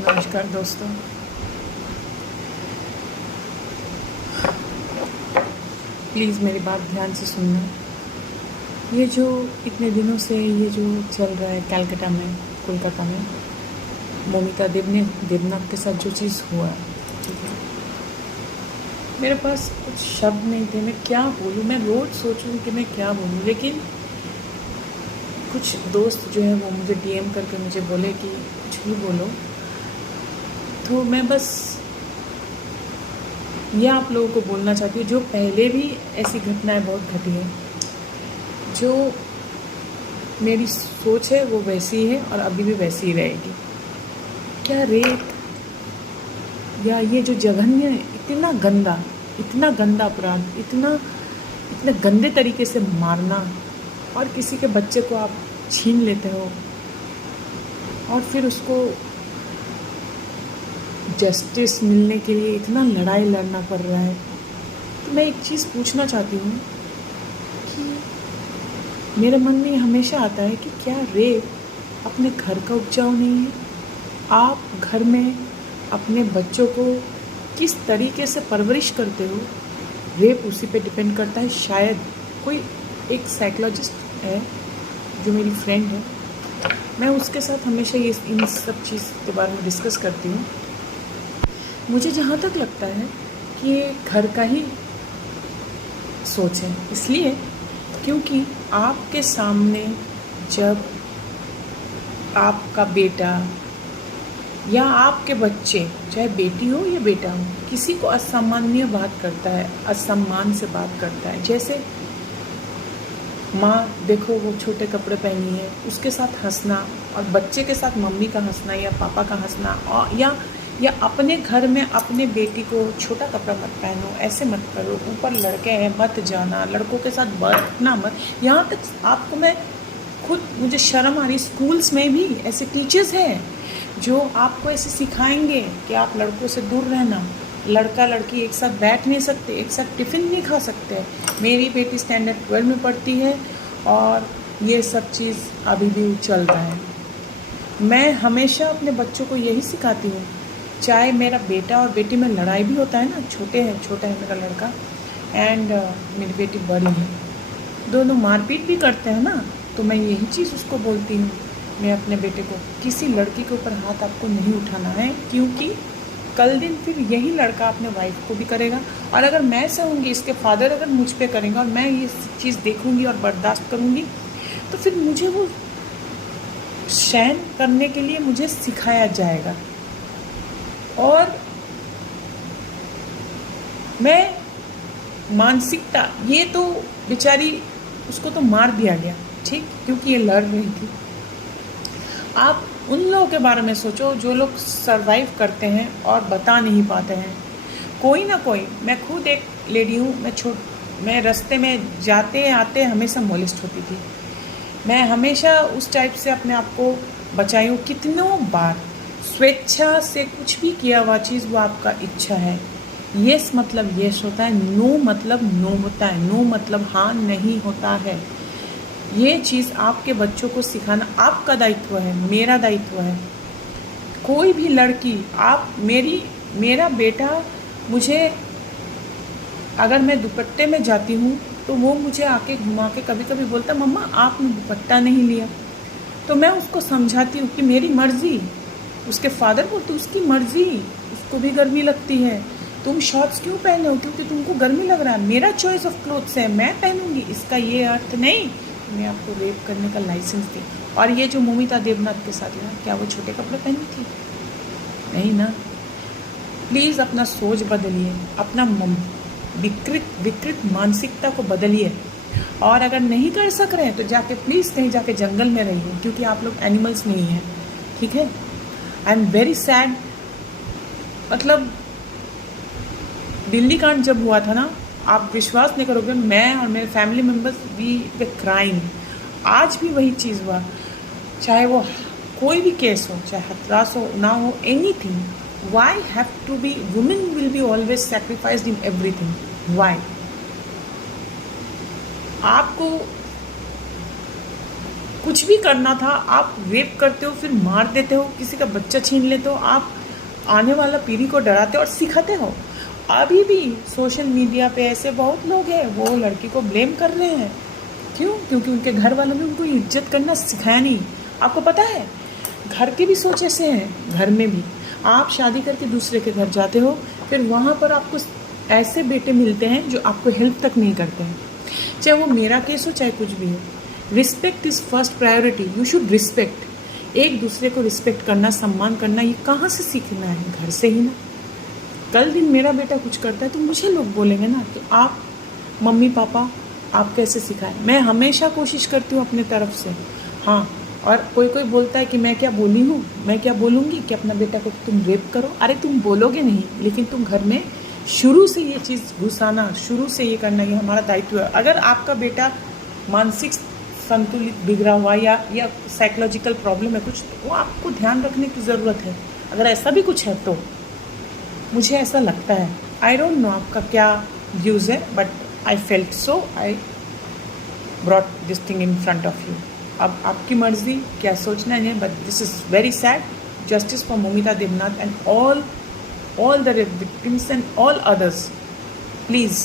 नमस्कार दोस्तों। प्लीज़ मेरी बात ध्यान से सुनना। ये जो इतने दिनों से ये जो चल रहा है कलकत्ता में, कोलकाता में, मोमिता देवनाथ के साथ जो चीज़ हुआ है, ठीक है, मेरे पास कुछ शब्द नहीं थे। मैं क्या बोलूँ? मैं रोज़ सोचूँ कि मैं क्या बोलूँ, लेकिन कुछ दोस्त जो है वो मुझे डीएम करके मुझे बोले कि कुछ भी बोलो। तो मैं बस ये आप लोगों को बोलना चाहती हूँ, जो पहले भी ऐसी घटनाएं बहुत घटी हैं, जो मेरी सोच है वो वैसी है और अभी भी वैसी ही रहेगी। क्या रेप या ये जो जघन्य, इतना गंदा अपराध, इतने गंदे तरीके से मारना, और किसी के बच्चे को आप छीन लेते हो और फिर उसको जस्टिस मिलने के लिए इतना लड़ाई लड़ना पड़ रहा है। तो मैं एक चीज़ पूछना चाहती हूँ कि मेरे मन में हमेशा आता है कि क्या रेप अपने घर का उपजाऊ नहीं है? आप घर में अपने बच्चों को किस तरीके से परवरिश करते हो, रेप उसी पे डिपेंड करता है। शायद कोई एक साइकोलॉजिस्ट है जो मेरी फ्रेंड है, मैं उसके साथ हमेशा इन सब चीज़ के बारे में डिस्कस करती हूँ। मुझे जहाँ तक लगता है कि ये घर का ही सोच है, इसलिए क्योंकि आपके सामने जब आपका बेटा या आपके बच्चे, चाहे बेटी हो या बेटा हो, किसी को असामान्य बात करता है, असम्मान से बात करता है, जैसे माँ देखो वो छोटे कपड़े पहनी है, उसके साथ हंसना, और बच्चे के साथ मम्मी का हंसना या पापा का हंसना, और या अपने घर में अपने बेटी को छोटा कपड़ा मत पहनो, ऐसे मत करो, ऊपर लड़के हैं मत जाना, लड़कों के साथ बैठना मत। यहाँ तक आपको मैं खुद, मुझे शर्म आ रही, स्कूल्स में भी ऐसे टीचर्स हैं जो आपको ऐसे सिखाएंगे कि आप लड़कों से दूर रहना, लड़का लड़की एक साथ बैठ नहीं सकते, एक साथ टिफ़िन नहीं खा सकते। मेरी बेटी स्टैंडर्ड 12 में पढ़ती है और ये सब चीज़ अभी भी चल रहा है। मैं हमेशा अपने बच्चों को यही सिखाती हूँ, चाहे मेरा बेटा और बेटी में लड़ाई भी होता है ना, छोटा है मेरा लड़का एंड मेरी बेटी बड़ी है, दोनों मारपीट भी करते हैं ना, तो मैं यही चीज़ उसको बोलती हूँ, मैं अपने बेटे को, किसी लड़की के ऊपर हाथ आपको नहीं उठाना है, क्योंकि कल दिन फिर यही लड़का अपने वाइफ को भी करेगा। और अगर मैं सहूँगी, इसके फादर अगर मुझ पे करेंगे और मैं ये चीज़ देखूँगी और बर्दाश्त करूँगी, तो फिर मुझे वो सहन करने के लिए मुझे सिखाया जाएगा। और मैं मानसिकता, ये तो बेचारी, उसको तो मार दिया गया, ठीक, क्योंकि ये लड़ रही थी। आप उन लोगों के बारे में सोचो जो लोग सरवाइव करते हैं और बता नहीं पाते हैं। कोई ना कोई, मैं खुद एक लेडी हूँ, मैं रास्ते में जाते आते हमेशा मोलेस्ट होती थी। मैं हमेशा उस टाइप से अपने आप को बचाई हूँ कितनों बार। स्वेच्छा से कुछ भी किया हुआ चीज़ वो आपका इच्छा है। येस मतलब येस होता है, नो मतलब नो होता है, नो मतलब हाँ नहीं होता है। ये चीज़ आपके बच्चों को सिखाना आपका दायित्व है, मेरा दायित्व है। कोई भी लड़की, मेरा बेटा, मुझे अगर मैं दुपट्टे में जाती हूँ तो वो मुझे आके घुमा के कभी कभी बोलता, मम्मा आपने दुपट्टा नहीं लिया। तो मैं उसको समझाती हूँ कि मेरी मर्ज़ी। उसके फादर बोलते उसकी मर्ज़ी, उसको भी गर्मी लगती है, तुम शॉर्ट्स क्यों पहने हो? क्योंकि तुमको गर्मी लग रहा है, मेरा चॉइस ऑफ क्लोथ्स है, मैं पहनूंगी। इसका ये अर्थ नहीं मैं आपको रेप करने का लाइसेंस दी। और ये जो मोमिता देवनाथ के साथ हुआ, क्या वो छोटे कपड़े पहनी थी? नहीं ना। प्लीज़ अपना सोच बदलिए, अपना विकृत मानसिकता को बदलिए। और अगर नहीं कर सक रहे हैं तो जाके प्लीज़ कहीं जाके जंगल में रहिए, क्योंकि आप लोग एनिमल्स नहीं हैं, ठीक है। I am very sad. मतलब दिल्ली कांड जब हुआ था ना, आप विश्वास नहीं करोगे, मैं और मेरे family members we were crying. आज भी वही चीज़ हुआ, चाहे वो कोई भी केस हो, चाहे हथरास हो ना हो, anything. Why have to be, women will be always sacrificed in everything. Why? आपको कुछ भी करना था आप रेप करते हो, फिर मार देते हो, किसी का बच्चा छीन लेते हो, आप आने वाला पीढ़ी को डराते हो और सिखाते हो। अभी भी सोशल मीडिया पे ऐसे बहुत लोग हैं वो लड़की को ब्लेम कर रहे हैं। क्यों? क्योंकि उनके घर वालों ने उनको इज्जत करना सिखाया नहीं। आपको पता है घर के भी सोच ऐसे हैं। घर में भी आप शादी करके दूसरे के घर जाते हो, फिर वहाँ पर आपको ऐसे बेटे मिलते हैं जो आपको हेल्प तक नहीं करते हैं। चाहे वो मेरा केस हो चाहे कुछ भी हो, respect is first priority. You should respect. एक दूसरे को रिस्पेक्ट करना, सम्मान करना, ये कहाँ से सीखना है? घर से ही ना। कल दिन मेरा बेटा कुछ करता है तो मुझे लोग बोलेंगे ना कि आप मम्मी पापा आप कैसे सिखाए। मैं हमेशा कोशिश करती हूँ अपने तरफ से। हाँ, और कोई कोई बोलता है कि मैं क्या बोली हूँ, मैं क्या बोलूँगी कि अपना बेटा को तुम रेप करो। अरे तुम बोलोगे नहीं, लेकिन तुम घर में शुरू से ये चीज़ घुसाना, शुरू से ये करना, ये हमारा दायित्व है। अगर आपका बेटा मानसिक संतुलित बिगड़ा हुआ या साइकोलॉजिकल प्रॉब्लम है कुछ, तो वो आपको ध्यान रखने की ज़रूरत है। अगर ऐसा भी कुछ है तो मुझे ऐसा लगता है। आई डोंट नो आपका क्या व्यूज़ है, but I felt so I brought this thing in front of you. अब आपकी मर्जी क्या सोचना है, but this is very sad. Justice for Moumita Debnath and all the victims and all others. Please